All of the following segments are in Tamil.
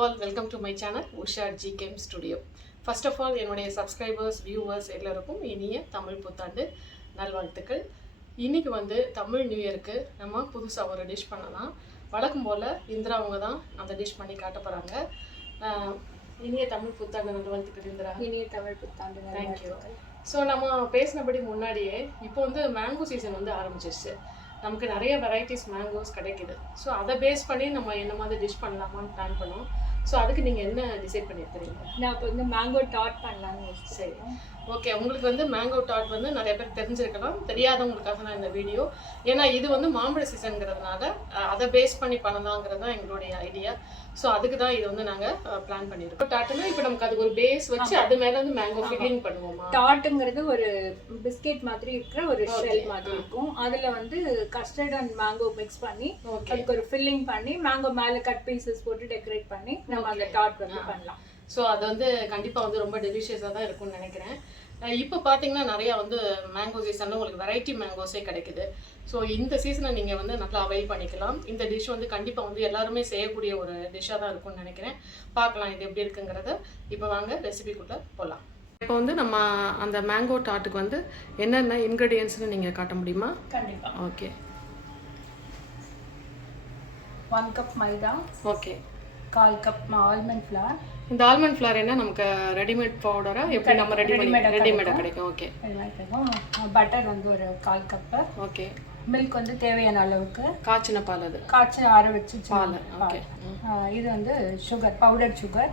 all, welcome to my channel Usha GKM Studio. First of all, என்னுடைய சப்ஸ்கிரைபர்ஸ் வியூவர்ஸ் எல்லாருக்கும் இனிய தமிழ் புத்தாண்டு நல்வாழ்த்துக்கள். இன்னைக்கு வந்து தமிழ் நியூ இயருக்கு நம்ம புதுசாக ஒரு டிஷ் பண்ணலாம். வழக்கம் போல் இந்திரா அவங்க தான் அந்த டிஷ் பண்ணி காட்ட போகிறாங்க. இனிய தமிழ் புத்தாண்டு நல்வாழ்த்துக்கள் இந்திரா. இனிய தமிழ் புத்தாண்டு தேங்க்யூ. ஸோ நம்ம பேசினபடி முன்னாடியே இப்போ வந்து மேங்கோ சீசன் வந்து ஆரம்பிச்சிருச்சு. நமக்கு நிறைய வெரைட்டிஸ் மேங்கோஸ் கிடைக்குது. ஸோ அதை பேஸ் பண்ணி நம்ம என்ன மாதிரி டிஷ் பண்ணலாமான்னு பிளான் பண்ணோம். ஸோ அதுக்கு நீங்கள் என்ன டிசைட் பண்ணியிருக்கிறீங்க? நான் இப்போ வந்து மேங்கோ டாட் பண்ணலான்னு. சரி, ஓகே. உங்களுக்கு வந்து மேங்கோ டாட் வந்து நிறைய பேர் தெரிஞ்சிருக்கலாம். தெரியாதவங்களுக்காக நான் இந்த வீடியோ, ஏன்னா இது வந்து மாம்பழ சீசனுங்கிறதுனால அதை பேஸ் பண்ணி பண்ணலாங்கிறது தான் எங்களுடைய ஐடியா. ஸோ அதுக்கு தான் இது வந்து நாங்கள் பிளான் பண்ணியிருக்கோம். டாட்டுன்னா இப்போ நமக்கு அதுக்கு ஒரு பேஸ் வச்சு அது மேலே வந்து மேங்கோ ஃபில்லிங் பண்ணுவோமா? டாட்டுங்கிறது ஒரு பிஸ்கெட் மாதிரி இருக்கிற ஒரு ஷெல் மாதிரி இருக்கும். அதில் வந்து கஸ்டர்ட் அண்ட் மேங்கோ மிக்ஸ் பண்ணி அதுக்கு ஒரு ஃபில்லிங் பண்ணி மேங்கோ மேலே கட் பீசஸ் போட்டு டெக்கரேட் பண்ணி நம்ம அந்த டாட் வந்து பண்ணலாம். ஸோ அது வந்து கண்டிப்பாக வந்து ரொம்ப டெலிஷியஸாக தான் இருக்கும்னு நினைக்கிறேன். இப்போ பார்த்தீங்கன்னா நிறையா வந்து மேங்கோ சீசனில் உங்களுக்கு வெரைட்டி மேங்கோஸே கிடைக்குது. ஸோ இந்த சீசனை நீங்கள் வந்து நல்லா அவைல் பண்ணிக்கலாம். இந்த டிஷ் வந்து கண்டிப்பாக வந்து எல்லாருமே செய்யக்கூடிய ஒரு டிஷ்ஷாக தான் இருக்கும்னு நினைக்கிறேன். பார்க்கலாம் இது எப்படி இருக்குங்கிறத. இப்போ வாங்க ரெசிபிக்குள்ளே போகலாம். இப்போ வந்து நம்ம அந்த மேங்கோ டாட்டுக்கு வந்து என்னென்ன இன்க்ரீடியன்ட்ஸ்னு நீங்கள் காட்ட முடியுமா? கண்டிப்பாக. Okay. 1 cup maida. Okay. 1/4 cup almond flour. இந்த ஆல்மண்ட் ஃப்ளார் என்ன நமக்கு ரெடிமேட் பவுடரா எப்படி நம்ம ரெடிமேடாக கிடைக்கும்? ஓகே. பட்டர் வந்து ஒரு 1/4 கப்பு. ஓகே. மில்க் வந்து தேவையான அளவுக்கு காய்ச்சின பால், அது காய்ச்சி ஆற வச்சு பால். ஓகே. இது வந்து sugar, powder sugar,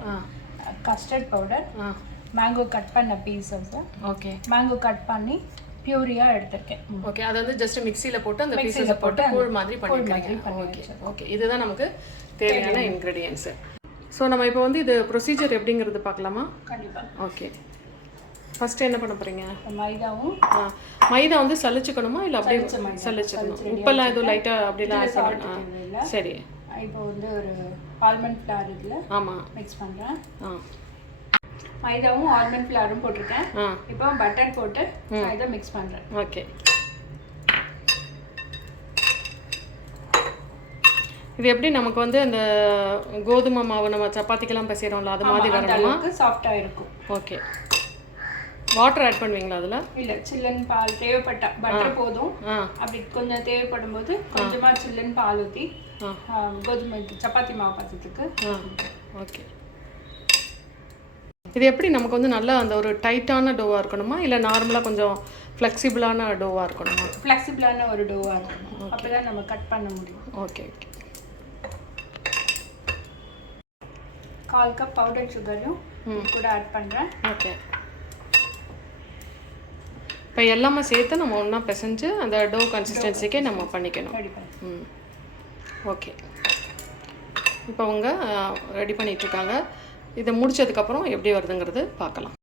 custard powder, mango cut பண்ண பீசஸ். ஓகே. மேங்கோ கட் பண்ணி பியூரியா எடுத்துருக்கேன். ஓகே. அதை வந்து ஜஸ்ட் மிக்சியில் போட்டு அந்த பீசஸை போட்டு கூழ் மாதிரி பண்ணிருக்கேன். ஓகே. ஓகே. இதுதான் நமக்கு தேவையான இன்க்ரீடியன்ஸு. ஸோ நம்ம இப்போ வந்து இது ப்ரொசீஜர் எப்படிங்கிறது பார்க்கலாமா? கண்டிப்பாக. ஓகே. ஃபஸ்ட்டு என்ன பண்ண போகிறீங்க? மைதா வந்து சலிச்சுக்கணுமா இல்லை அப்படியே சலிச்சுக்கணும்? உப்பெல்லாம் எதுவும் லைட்டாக அப்படிலாம் ஆட் பண்ணணும். சரி. இப்போ வந்து ஒரு ஆல்மண்ட் ஃப்ளார் இதில் ஆமாம் மிக்ஸ் பண்ணுறேன். மைதாவும் ஆல்மண்ட் ஃப்ளாரும் போட்டிருக்கேன். இப்போ பட்டர் போட்டு இதை மிக்ஸ் பண்ணுறேன். ஓகே. இது எப்படி நமக்கு வந்து அந்த கோதுமை மாவு நம்ம சப்பாத்திக்கெல்லாம் பிசைறோம்ல அது மாதிரி வரணுமா? சாஃப்டாக இருக்கும். ஓகே. வாட்டர் ஆட் பண்ணுவீங்களா அதில்? இல்லை, சில்லன் பால் தேவைப்பட்ட பட்டர் போதும். அப்படி கொஞ்சம் தேவைப்படும் போது கொஞ்சமாக சில்லன் பால் ஊற்றி கோதுமை சப்பாத்தி மாவு பதத்துக்கு. ஓகே. இது எப்படி நமக்கு வந்து நல்லா அந்த ஒரு டைட்டான டோவாக இருக்கணுமா இல்லை நார்மலாக கொஞ்சம் ஃப்ளெக்சிபிளான டோவாக இருக்கணுமா? ஃப்ளெக்சிபிளான ஒரு டோவாக இருக்கணும். அப்போ தான் நம்ம கட் பண்ண முடியும். ஓகே. ஓகே. 1/4 கப் பவுடர் சுகரும் கூட ஆட் பண்ணுறேன். ஓகே. இப்போ எல்லாமே சேர்த்து நம்ம ஒன்றா பிசைஞ்சு அந்த டோ கன்சிஸ்டன்சிக்கே நம்ம பண்ணிக்கணும். ஓகே. இப்போ அவங்க ரெடி பண்ணிகிட்ருக்காங்க. இதை முடிச்சதுக்கப்புறம் எப்படி வருதுங்கிறது பார்க்கலாம்.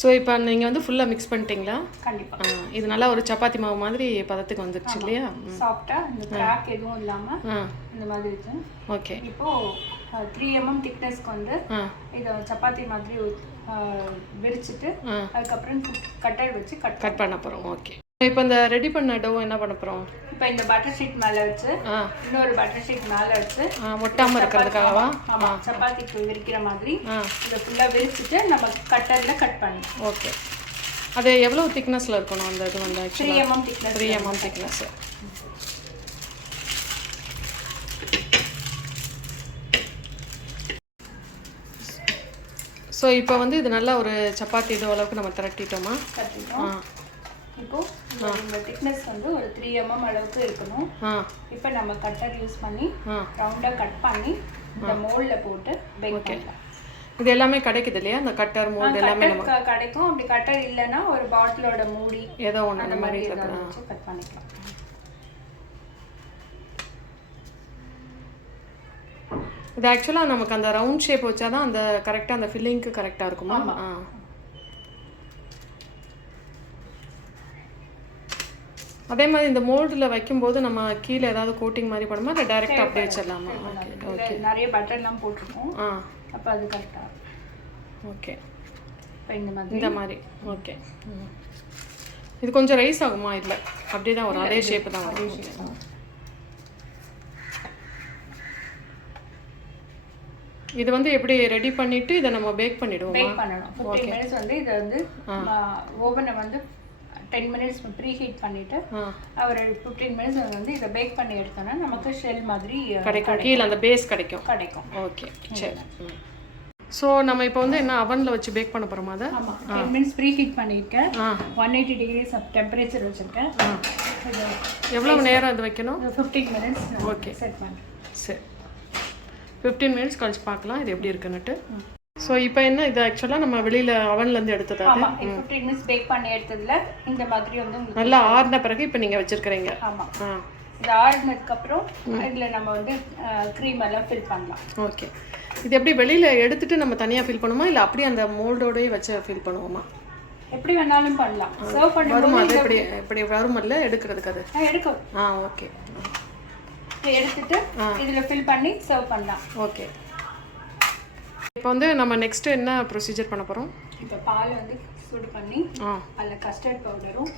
ஸோ இப்போ நீங்கள் வந்து ஃபுல்லாக மிக்ஸ் பண்ணிட்டீங்களா? கண்டிப்பாக. இது நல்லா ஒரு சப்பாத்தி மாவு மாதிரி பதத்துக்கு வந்துருச்சு இல்லையா? சாஃப்டாக, இந்த கிராக் எதுவும் இல்லாமல் இந்த மாதிரி இருக்கு. ஓகே. இப்போது 3 mm திக்னஸ்க்கு வந்து இதை சப்பாத்தி மாதிரி விரிச்சிட்டு அதுக்கப்புறம் கட்டர் வச்சு கட் பண்ண போகிறோம். ஓகே. இப்போ இந்த ரெடி பண்ண டோ என்ன பண்ண போகிறோம்? இப்போ இந்த பட்டர் ஷீட் மேலே வச்சு இன்னொரு பட்டர் ஷீட் மேலே வச்சு ஒட்டாமல் இருக்கிறதுக்காகவா? ஆமாம், சப்பாத்திக்கு விரிக்கிற மாதிரி இதை ஃபுல்லாக விரிச்சிட்டு நம்ம கட்டரில் கட் பண்ணி. ஓகே. அது எவ்வளோ திக்னஸில் இருக்கணும் அந்த இது வந்து? 3 mm thickness. 3 mm thickness. So இப்போ வந்து இது நல்லா ஒரு சப்பாத்தி இது அளவுக்கு நம்ம திரட்டிட்டோமா? இப்போ இந்த திக்னஸ் வந்து ஒரு 3 mm அளவுக்கு இருக்கணும். இப்போ நம்ம கட்டர் யூஸ் பண்ணி ரவுண்டாக கட் பண்ணி இந்த மோல்டில் போட்டு பேக் பண்ணலாம். இது எல்லாமே கிடைக்குது இல்லையா? அந்த கட்டர் மோல்டு எல்லாமே நமக்கு கிடைக்கும். அப்படி கட்டர் இல்லைன்னா ஒரு பாட்டிலோட மூடி ஏதோ ஒன்று அந்த மாதிரி வச்சு கட் பண்ணிக்கலாம். இது ஆக்சுவலாக நமக்கு அந்த ரவுண்ட் ஷேப் வச்சா தான் அந்த கரெக்டாக அந்த ஃபில்லிங்க்கு கரெக்டாக இருக்குமா? அதே மாதிரி இந்த மோல்டில் வைக்கும்போது நம்ம கீழே ஏதாவது கோட்டிங் மாதிரி பண்ணுமா இல்லை டைரெக்டாக அப்படியே வச்சிடலாமா? ஓகே. நிறைய பட்டர்லாம் போட்டிருக்கோம். அப்போ அது கரெக்டாக. ஓகே. இப்போ இந்த மாதிரி. ஓகே. இது கொஞ்சம் ரைஸ் ஆகுமா? இல்லை, அப்படியே தான் வரும், அதே ஷேப்பு தான் வரும். இது வந்து எப்படி ரெடி பண்ணிட்டு இதை நம்ம பேக் பண்ணிடுவோம். பேக் பண்ணணும். 15 மினிட்ஸ் வந்து இதை வந்து ஓவனை வந்து 10 மினிட்ஸ் ப்ரீ ஹீட் பண்ணிட்டு ஒரு 15 மினிட்ஸ் வந்து இதை பேக் பண்ணி எடுத்தோம்னா நமக்கு ஷெல் மாதிரி கிடைக்கும், கீழே அந்த பேஸ் கிடைக்கும். ஓகே சரி. ஸோ நம்ம இப்போ வந்து என்ன அவனில் வச்சு பேக் பண்ண போகிறோமா அதை? ஆமாம், 10 மினிட்ஸ் ப்ரீ ஹீட் பண்ணியிருக்கேன். 180 டிகிரிஸ் டெம்பரேச்சர் வச்சுருக்கேன். எவ்வளோ நேரம் அது வைக்கணும்? 15 மினிட்ஸ். ஓகே செட் பண்ணுறேன். சரி, 15 மினிட்ஸ் கழிச்சு பார்க்கலாம் இது எப்படி இருக்குன்னுட்டு. ஸோ இப்போ என்ன இது ஆக்சுவலாக நம்ம வெளியில் அவன்லேருந்து எடுத்தது? ஆமாம், 15 மினிட்ஸ் பேக் பண்ணி எடுத்ததில் இந்த மாதிரி வந்து நல்லா ஆறின பிறகு இப்போ நீங்கள் வச்சுருக்கிறீங்க. ஆமாம், இது ஆறினதுக்கப்புறம் இதில் நம்ம வந்து க்ரீம் எல்லாம் ஃபில் பண்ணலாம். ஓகே, இது எப்படி வெளியில் எடுத்துட்டு நம்ம தனியாக ஃபில் பண்ணுமா இல்லை அப்படியே அந்த மோல்டோடய வச்சு ஃபில் பண்ணுவோமா? எப்படி வேணாலும் பண்ணலாம். சர்வ் பண்ணி வருமா அது? எப்படி எப்படி வருமல்ல எடுக்கிறதுக்கு அது? எடுக்கும். ஓகே, எடுத்துட்டு இதில் ஃபில் பண்ணி சர்வ் பண்ணலாம். ஓகே, இப்போ வந்து நம்ம நெக்ஸ்ட் என்ன ப்ரொசீஜர் பண்ண போகிறோம்? இப்போ பால் வந்து சூடு பண்ணி அதில் கஸ்டர்ட் பவுடரும்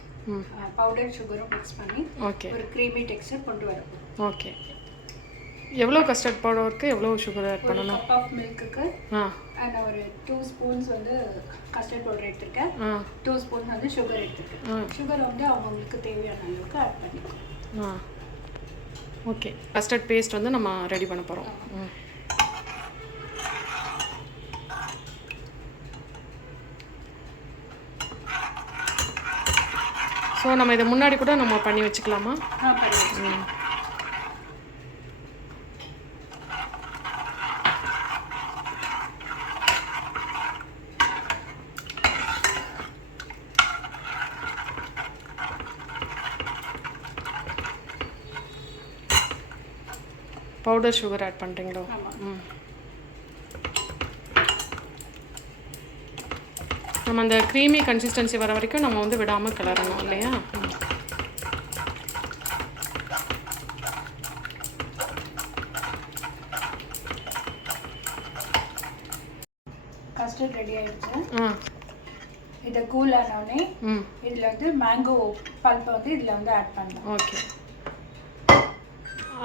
பவுடர் சுகரும் மிக்ஸ் பண்ணி ஓகே ஒரு க்ரீமி டெக்ஸ்சர் கொண்டு வரும். ஓகே, எவ்வளோ கஸ்டர்ட் பவுடருக்கு எவ்வளோ சுகர் ஆட் பண்ணணும்? கப் ஆஃப் மில்க்குக்கு நான் ஒரு 2 ஸ்பூன்ஸ் வந்து கஸ்டர்ட் பவுடர் எடுத்திருக்கேன். 2 ஸ்பூன் வந்து சுகர் எடுத்திருக்கேன். சுகர் வந்து அவங்களுக்கு தேவையான அளவுக்கு ஆட் பண்ணிக்கலாம். ஓகே, கஸ்டர்ட் பேஸ்ட் வந்து நம்ம ரெடி பண்ண போகிறோம். ஸோ நம்ம இதை முன்னாடி கூட நம்ம பண்ணி வச்சுக்கலாமா? பவுடர் சுகர் ஆட் பண்ணுறீங்களோ? நம்ம அந்த க்ரீமி கன்சிஸ்டன்சி வர வரைக்கும் நம்ம வந்து விடாமல் கிளறணும் இல்லையா? கஸ்டர்ட் ரெடி ஆயிடுச்சு. இதை கூல் ஆனோடனே இதில் வந்து மேங்கோ பல்ப்பை வந்து இதில் வந்து ஆட் பண்ணலாம். ஓகே,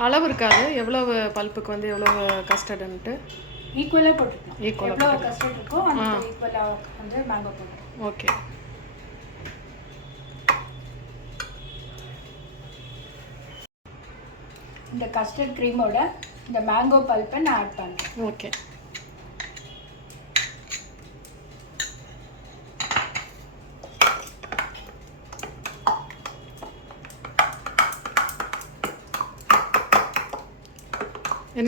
அளவு இருக்காது எவ்வளவு பல்ப்புக்கு வந்து எவ்வளவு கஸ்டர்டுன்ட்டு? ஈக்குவலாக போட்டுக்கலாம். எவ்வளோ கஸ்டர்ட் இருக்கோ அந்த ஈக்குவலாக வந்து மேங்கோ போட்டுக்கலாம். ஓகே, இந்த கஸ்டர்ட் க்ரீமோட இந்த மேங்கோ பல்ப்பை நான் ஆட் பண்ணுறேன். ஓகே,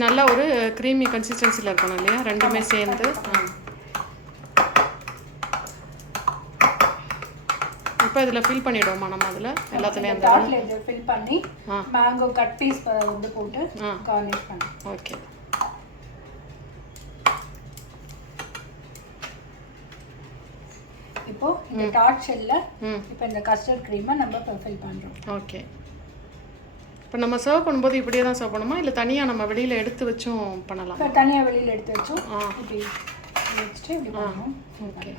நல்லா ஒரு க்ரீமி கன்சிஸ்டன்சியில் இருக்கணும் இல்லையா? ரெண்டுமே சேர்ந்து. இப்போ இதில் ஃபில் பண்ணிவிடுவோமா நம்ம? அதில் எல்லாத்துலேயும் அந்த டாட்ல இதை ஃபில் பண்ணி மேங்கோ கட் பீஸ் வந்து போட்டு கார்னிஷ் பண்ணி. ஓகே, இப்போ இந்த டாட் ஷெல்ல இப்போ இந்த கஸ்டர்ட் க்ரீமை நம்ம ஃபில் பண்ணுறோம். ஓகே, இப்போ நம்ம சர்வ் பண்ணும்போது இப்படியே தான் சர்வ் பண்ணுமா இல்லை தனியாக நம்ம வெளியில் எடுத்து வச்சும் பண்ணலாம்? இப்போ தனியாக வெளியில் எடுத்து வச்சோம் இப்படி வச்சுட்டு இப்படி பண்ணுவோம். ஓகே,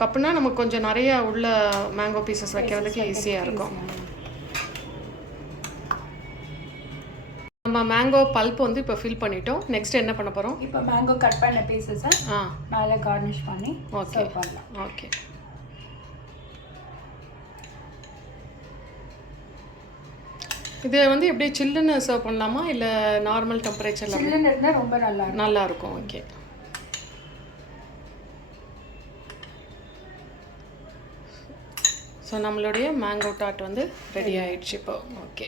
கப்புனா நமக்கு கொஞ்சம் நிறைய உள்ள மேங்கோ பீசஸ் வைக்கிறதுக்கு ஈஸியாக இருக்கும். நம்ம மேங்கோ பல்ப் வந்து இப்போ ஃபில் பண்ணிட்டோம். நெக்ஸ்ட் என்ன பண்ண போகிறோம்? இப்போ மேங்கோ கட் பண்ண பீசஸை மேலே கார்னிஷ் பண்ணி சர்வ் பண்ணலாம். ஓகே, இது வந்து எப்படி சில்லுன்னு சர்வ் பண்ணலாமா இல்லை நார்மல் டெம்பரேச்சரில்? சில்லுன்னு இருந்தால் ரொம்ப நல்லா இருக்கும். ஓகே, ஸோ நம்மளுடைய மேங்கோ டாட் வந்து ரெடி ஆயிடுச்சு இப்போ. ஓகே,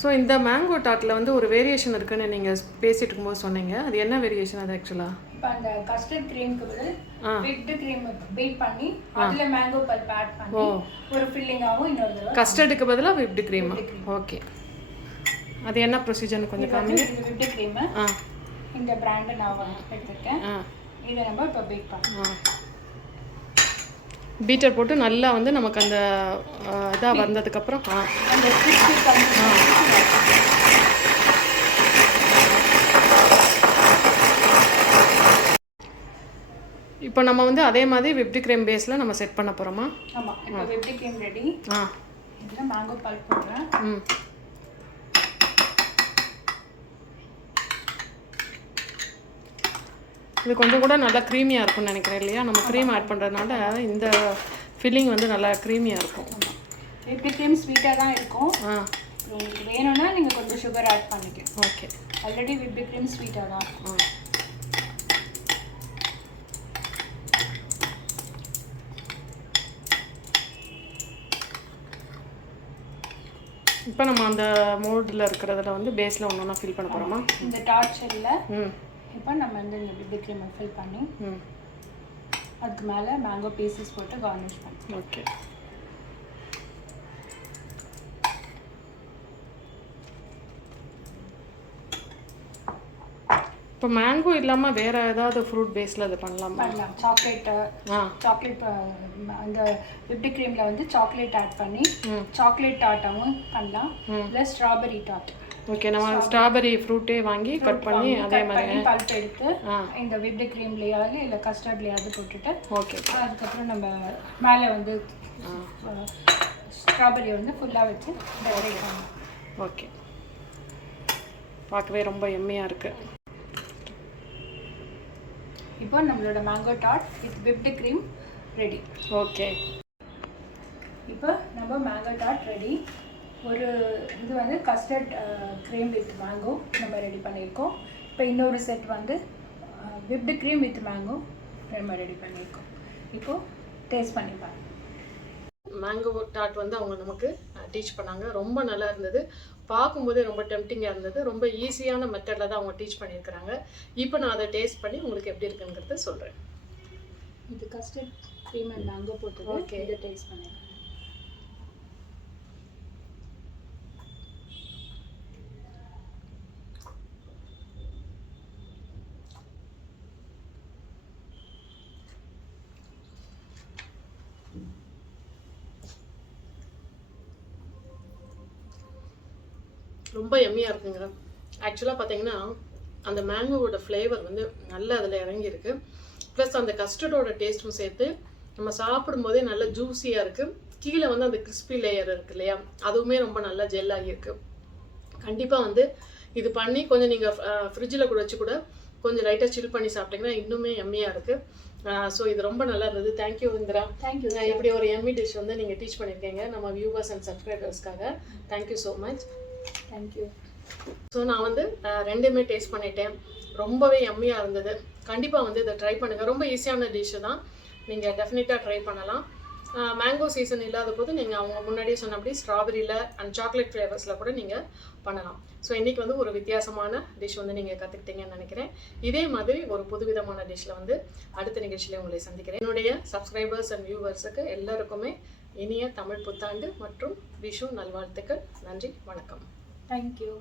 ஸோ இந்த மேங்கோ டாட்டில் வந்து ஒரு வேரியேஷன் இருக்குன்னு நீங்கள் பேசிட்டு இருக்கும்போது சொன்னீங்க. அது என்ன வேரியேஷன் அது ஆக்சுவலாக? இப்போ அந்த கஸ்டர்ட் க்ரீம்க்கு பதில் விப்டு க்ரீம் பீட் பண்ணி அதுல மேங்கோ பல்ப் ஆட் பண்ணி ஒரு ஃபில்லிங்காகவும் இன்னொரு தடவை கஸ்டர்டுக்கு பதிலாக விப்டு க்ரீம். ஓகே, அது என்ன ப்ரொசீஜர்னு கொஞ்சம் காமிங்க. இது விப்டு க்ரீம் இந்த பிராண்ட் நான் எடுத்துட்டேன். இதை நம்ம இப்போ பீட் பண்ணலாம். பீட்டர் போட்டு நல்லா வந்து நமக்கு அந்த இதாக வந்ததுக்கப்புறம் இப்போ நம்ம வந்து அதே மாதிரி விப்டு க்ரீம் பேஸில் நம்ம செட் பண்ண போகிறோமா? ஆமாம், இப்போ விப்டு க்ரீம் ரெடி. இதில் மேங்கோ பல்ப் போடுறேன். இது கொஞ்சம் கூட நல்லா க்ரீமியாக இருக்கும்னு நினைக்கிறேன் இல்லையா? நம்ம க்ரீம் ஆட் பண்ணுறதுனால இந்த ஃபில்லிங் வந்து நல்லா க்ரீமியாக இருக்கும். விப்டு க்ரீம் ஸ்வீட்டாக தான் இருக்கும். உங்களுக்கு வேணும்னா நீங்கள் கொஞ்சம் சுகர் ஆட் பண்ணிக்கலாம். ஓகே, ஆல்ரெடி விப்டு க்ரீம் ஸ்வீட்டாக தான் இருக்கும். இப்போ நம்ம அந்த மோல்டில் இருக்கிறதுல வந்து பேஸில் ஒன்று ஒன்றா ஃபில் பண்ண போகிறோமா? இந்த டார்ச்சரில் இப்போ நம்ம வந்து இந்த விப்டு க்ரீமை ஃபில் பண்ணி அதுக்கு மேலே மேங்கோ பீசஸ் போட்டு கார்னிஷ் பண்ணி. ஓகே, இப்போ மேங்கோ இல்லாமல் வேறு ஏதாவது ஃப்ரூட் பேஸில் இது பண்ணலாமா? பண்ணலாம். சாக்லேட் அந்த விப்டு க்ரீமில் வந்து சாக்லேட் ஆட் பண்ணி சாக்லேட் டாட்டாவும் பண்ணலாம். இல்லை ஸ்ட்ராபெரி டாட். ஓகே, நம்ம ஸ்ட்ராபெரி ஃப்ரூட்டே வாங்கி கட் பண்ணி அதே மாதிரி பல்ப் எடுத்து இந்த விப்டு க்ரீம்லேயாவது இல்லை கஸ்டர்ட்லேயாவது போட்டுட்டு ஓகே, அதுக்கப்புறம் நம்ம மேலே வந்து ஸ்ட்ராபெரி வந்து ஃபுல்லாக வச்சு டெக்கரேட் பண்ணலாம். ஓகே, பார்க்கவே ரொம்ப எம்மையாக இருக்குது. இப்போ நம்மளோட mango dot with whipped cream ready. Okay, இப்போ நம்ம மேங்கோ டாட் ரெடி. ஒரு இது வந்து கஸ்டர்ட் க்ரீம் வித் மேங்கோ நம்ம ரெடி பண்ணியிருக்கோம். இப்போ இன்னொரு செட் வந்து விப்டு க்ரீம் வித் மேங்கோ நம்ம ரெடி பண்ணியிருக்கோம். இப்போது டேஸ்ட் பண்ணி பாருங்க. மேங்கோ டாட் வந்து அவங்க நமக்கு டீச் பண்ணாங்க. ரொம்ப நல்லா இருந்தது, பார்க்கும்போதே ரொம்ப டெம்டிங்காக இருந்தது. ரொம்ப ஈஸியான மெத்தடில் தான் அவங்க டீச் பண்ணியிருக்கிறாங்க. இப்போ நான் அதை டேஸ்ட் பண்ணி உங்களுக்கு எப்படி இருக்குங்கிறத சொல்கிறேன். இது கஸ்டர்ட் க்ரீம் அண்ட் மேங்கோ போட்டு ஓகே, இதை டேஸ்ட் பண்ணிடுறேன். ரொம்ப எம்மியாக இருக்குங்க. ஆக்சுவலாக பார்த்தீங்கன்னா அந்த மேங்கோவோட ஃப்ளேவர் வந்து நல்லா அதில் இறங்கியிருக்கு. ப்ளஸ் அந்த கஸ்டர்டோட டேஸ்ட்டும் சேர்த்து நம்ம சாப்பிடும்போதே நல்லா ஜூஸியாக இருக்குது. கீழே வந்து அந்த கிறிஸ்பி லேயர் இருக்குது இல்லையா, அதுவுமே ரொம்ப நல்லா ஜெல் ஆகியிருக்கு. கண்டிப்பாக வந்து இது பண்ணி கொஞ்சம் நீங்கள் ஃப்ரிட்ஜில் கூட வச்சு கூட கொஞ்சம் லைட்டாக சில் பண்ணி சாப்பிட்டிங்கன்னா இன்னுமே எம்மியாக இருக்குது. ஸோ இது ரொம்ப நல்லா இருந்தது. தேங்க்யூ இந்திரா. தேங்க்யூ. இப்படி ஒரு எம்மி டிஷ் வந்து நீங்கள் டீச் பண்ணியிருக்கீங்க நம்ம வியூவர்ஸ் அண்ட் சப்ஸ்கிரைபர்ஸ்க்காக. Thank you so much. Thank you. So நான் வந்து ரெண்டுமே டேஸ்ட் பண்ணிட்டேன். ரொம்பவே எம்மியாக இருந்தது. கண்டிப்பாக வந்து இதை ட்ரை பண்ணுங்கள். ரொம்ப ஈஸியான டிஷ்ஷு தான், நீங்கள் டெஃபினட்டாக ட்ரை பண்ணலாம். மேங்கோ சீசன் இல்லாத போது நீங்கள் அவங்க முன்னாடியே சொன்னபடி ஸ்ட்ராபெரியில் அண்ட் சாக்லேட் ஃப்ளேவர்ஸில் கூட நீங்கள் பண்ணலாம். ஸோ இன்றைக்கி வந்து ஒரு வித்தியாசமான டிஷ் வந்து நீங்கள் கற்றுக்கிட்டீங்கன்னு நினைக்கிறேன். இதே மாதிரி ஒரு புதுவிதமான டிஷ்ஷில் வந்து அடுத்த நிகழ்ச்சியில் உங்களை சந்திக்கிறேன். என்னுடைய சப்ஸ்கிரைபர்ஸ் அண்ட் வியூவர்ஸுக்கு எல்லாருக்குமே இனிய தமிழ் புத்தாண்டு மற்றும் விஷு நல்வாழ்த்துக்கள். நன்றி, வணக்கம். Thank you.